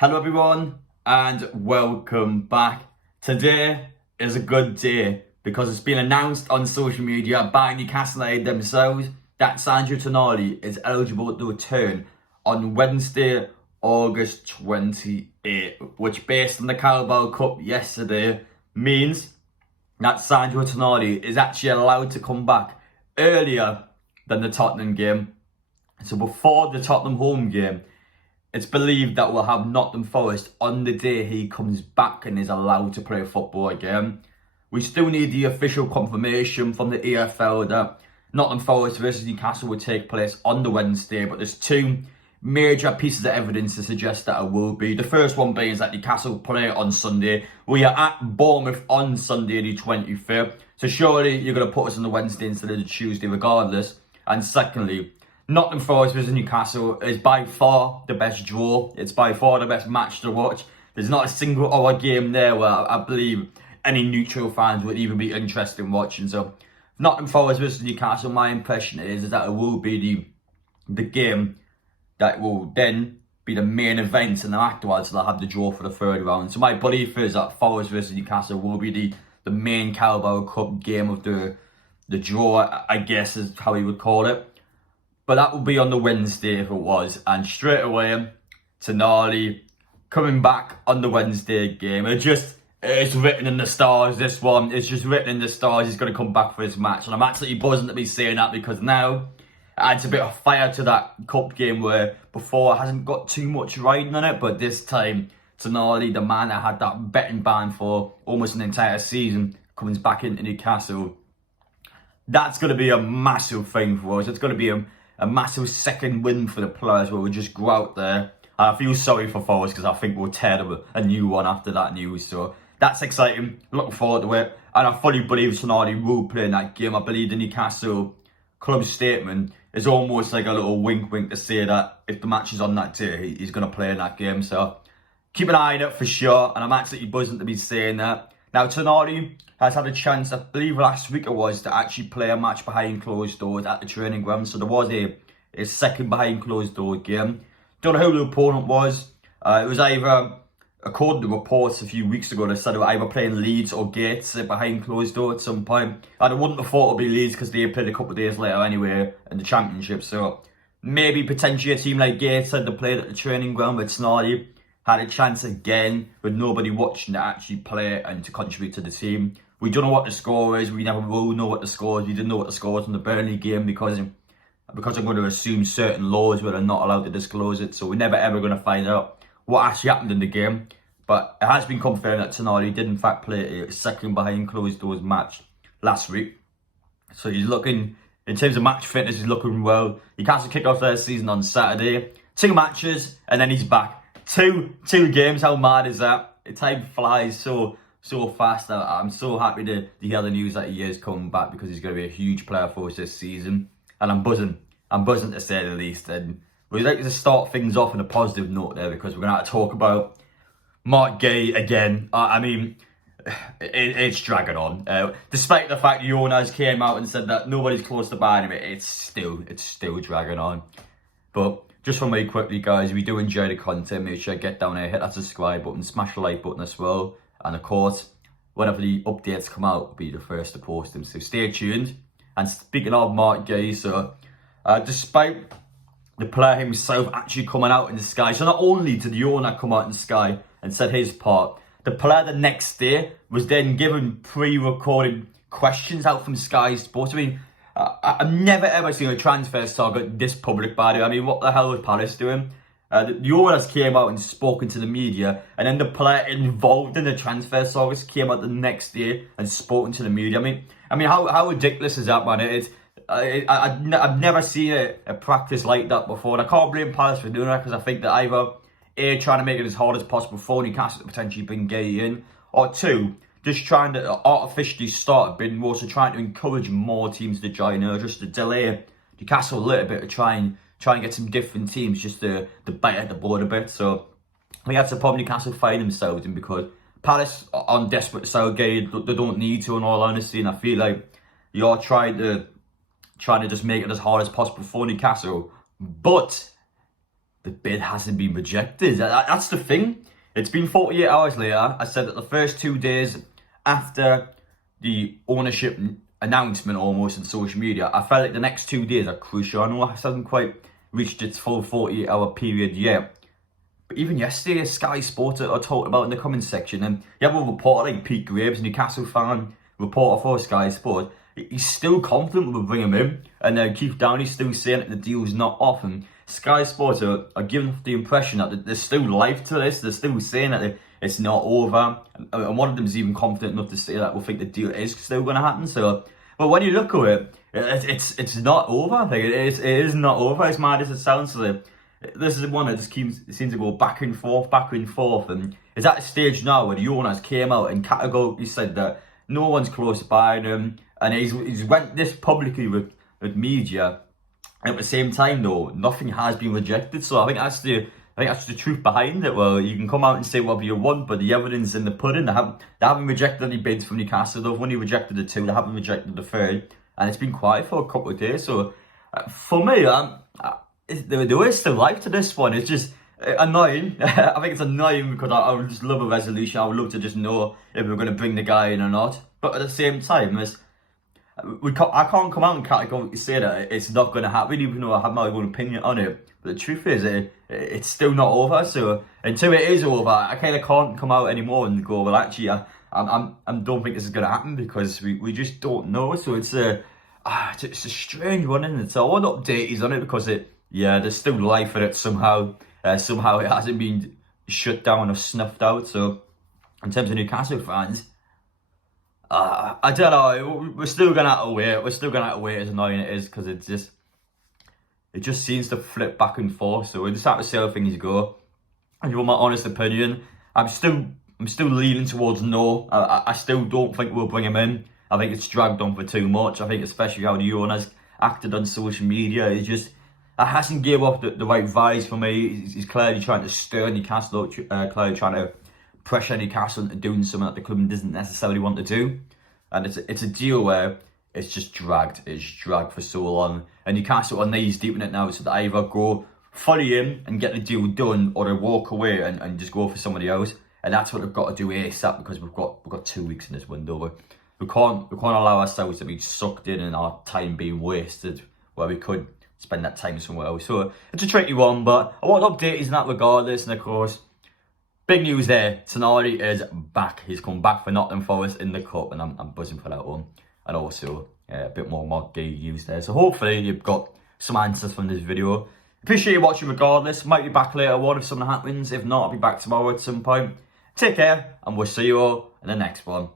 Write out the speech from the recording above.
Hello everyone and welcome back. Today is a good day because it's been announced on social media by Newcastle themselves that Sandro Tonali is eligible to return on Wednesday, August 28th, which based on the Carabao Cup yesterday means that Sandro Tonali is actually allowed to come back earlier than the Tottenham game. So before the Tottenham home game, it's believed that we'll have Nottingham Forest on the day he comes back and is allowed to play football again. We still need the official confirmation from the EFL that Nottingham Forest versus Newcastle will take place on the Wednesday, but there's two major pieces of evidence to suggest that it will be. The first one being is that Newcastle play on Sunday. We are at Bournemouth on Sunday the 25th, so surely you're going to put us on the Wednesday instead of the Tuesday regardless. And secondly, Nottingham Forest versus Newcastle is by far the best draw. It's by far the best match to watch. There's not a single other game there where I believe any neutral fans would even be interested in watching. So Nottingham Forest versus Newcastle, my impression is that it will be the game that will then be the main event, and then afterwards they'll have the draw for the third round. So my belief is that Forest versus Newcastle will be the main Carabao Cup game of the draw, I guess is how you would call it. But that will be on the Wednesday if it was. And straight away, Tonali coming back on the Wednesday game. It's written in the stars, this one. It's just written in the stars. He's going to come back for his match. And I'm absolutely buzzing to be saying that because now it adds a bit of fire to that cup game where before it hasn't got too much riding on it. But this time, Tonali, the man that had that betting ban for almost an entire season, comes back into Newcastle. That's going to be a massive thing for us. It's going to be a massive second win for the players where we just go out there. And I feel sorry for Forest because I think we'll tear them a new one after that news. So that's exciting. Looking forward to it. And I fully believe Tonali will play in that game. I believe the Newcastle club statement is almost like a little wink to say that if the match is on that day, he's going to play in that game. So keep an eye on it for sure. And I'm absolutely buzzing to be saying that. Now, Tonali has had a chance, I believe last week it was, to actually play a match behind closed doors at the training ground. So there was a second behind closed door game. Don't know who the opponent was. It was either, according to reports a few weeks ago, they said they were either playing Leeds or Gates behind closed door at some point. And I wouldn't have thought it would be Leeds because they played a couple of days later anyway in the Championship. So maybe potentially a team like Gates had to play at the training ground, but Tonali had a chance again with nobody watching to actually play and to contribute to the team. We don't know what the score is. We never will know what the score is. We didn't know what the score was in the Burnley game because I'm going to assume certain laws where they're not allowed to disclose it. So we're never ever going to find out what actually happened in the game. But it has been confirmed that Tonali did in fact play a second behind closed doors match last week. So he's looking, in terms of match fitness, he's looking well. He can't kick off their season on Saturday. 2 matches and then he's back. Two games, how mad is that? Time flies so fast. I'm so happy to hear the news that he is coming back because he's going to be a huge player for us this season. And I'm buzzing to say the least. And we'd like to start things off on a positive note there because we're going to have to talk about Mark Gay again. I mean, it's dragging on. Despite the fact the owners came out and said that nobody's close to buying him, it's still dragging on. But just for me quickly, guys, if you do enjoy the content, make sure to get down here, hit that subscribe button, smash the like button as well. And of course, whenever the updates come out, we'll be the first to post them. So stay tuned. And speaking of Mark Gay, so despite the player himself actually coming out in the Sky, so not only did the owner come out in the Sky and said his part, the player the next day was then given pre-recorded questions out from Sky Sports. I mean, I've never ever seen a transfer saga this public about it. I mean, what the hell was Palace doing? The owners came out and spoken to the media, and then the player involved in the transfer sagas came out the next day and spoken to the media. I mean, how ridiculous is that, man? I've never seen a practice like that before, and I can't blame Palace for doing that because I think that either A, trying to make it as hard as possible for Newcastle to potentially bring Gay in, or two, just trying to artificially start a bid more, so trying to encourage more teams to join, or just to delay Newcastle a little bit to try and get some different teams just to bite at the board a bit. So I think that's the problem Newcastle find themselves in because Palace are desperate to sell Gay. They don't need to, in all honesty, and I feel like you're trying to just make it as hard as possible for Newcastle. But the bid hasn't been rejected. That's the thing. It's been 48 hours later. I said that the first 2 days after the ownership announcement almost on social media, I felt like the next 2 days are crucial. I know it hasn't quite reached its full 48-hour period yet. But even yesterday, Sky Sports are talking about in the comments section, and you have a reporter like Pete Graves, Newcastle fan, reporter for Sky Sports. He's still confident we'll bring him in, and Keith Downey's still saying that the deal's not off, and Sky Sports are giving the impression that there's still life to this. They're still saying that it's not over, and one of them is even confident enough to say that we think the deal is still going to happen. So, but when you look at it, it's not over. Like it is not over. As mad as it sounds, so this is one that just seems to go back and forth, and it's at a stage now where the owners came out and categorically said that no one's close by them, and he's went this publicly with media. At the same time, though, nothing has been rejected. So I think that's the truth behind it. Well, you can come out and say whatever you want, but the evidence in the pudding. They haven't rejected any bids from Newcastle. They've only rejected the 2. They haven't rejected the 3rd, and it's been quiet for a couple of days. So for me, there is still life to this one. It's just annoying. I think it's annoying because I would just love a resolution. I would love to just know if we're going to bring the guy in or not. But at the same time, I can't come out and categorically say that it's not going to happen, even though I have my own opinion on it. But the truth is, it's still not over. So until it is over, I kind of can't come out anymore and go, well, actually, I don't think this is going to happen, because we just don't know. So it's a strange one, isn't it? So I want updates on it, because there's still life in it somehow. Somehow it hasn't been shut down or snuffed out. So in terms of Newcastle fans, I don't know. We're still gonna have to wait. We're still gonna have to wait, as annoying it is, because it just seems to flip back and forth. So we just have to see how things go. And you want my honest opinion, I'm still leaning towards no. I still don't think we'll bring him in. I think it's dragged on for too much. I think especially how the owners acted on social media, it hasn't gave off the right vibes for me. He's clearly trying to stir Newcastle up, clearly trying to pressure Newcastle into doing something that the club doesn't necessarily want to do. And it's a deal where it's just dragged. It's dragged for so long. And Newcastle are knees deep in it now, so they either go fully in and get the deal done, or they walk away and just go for somebody else. And that's what they've got to do ASAP, because we've got 2 weeks in this window. We can't allow ourselves to be sucked in and our time being wasted where we could spend that time somewhere else. So it's a tricky one, but I want updates in that regardless. And of course, big news there, Tonali is back. He's come back for Nottingham Forest in the Cup, and I'm buzzing for that one. And also a bit more mod day news there. So hopefully you've got some answers from this video. Appreciate you watching regardless. Might be back later on if something happens. If not, I'll be back tomorrow at some point. Take care, and we'll see you all in the next one.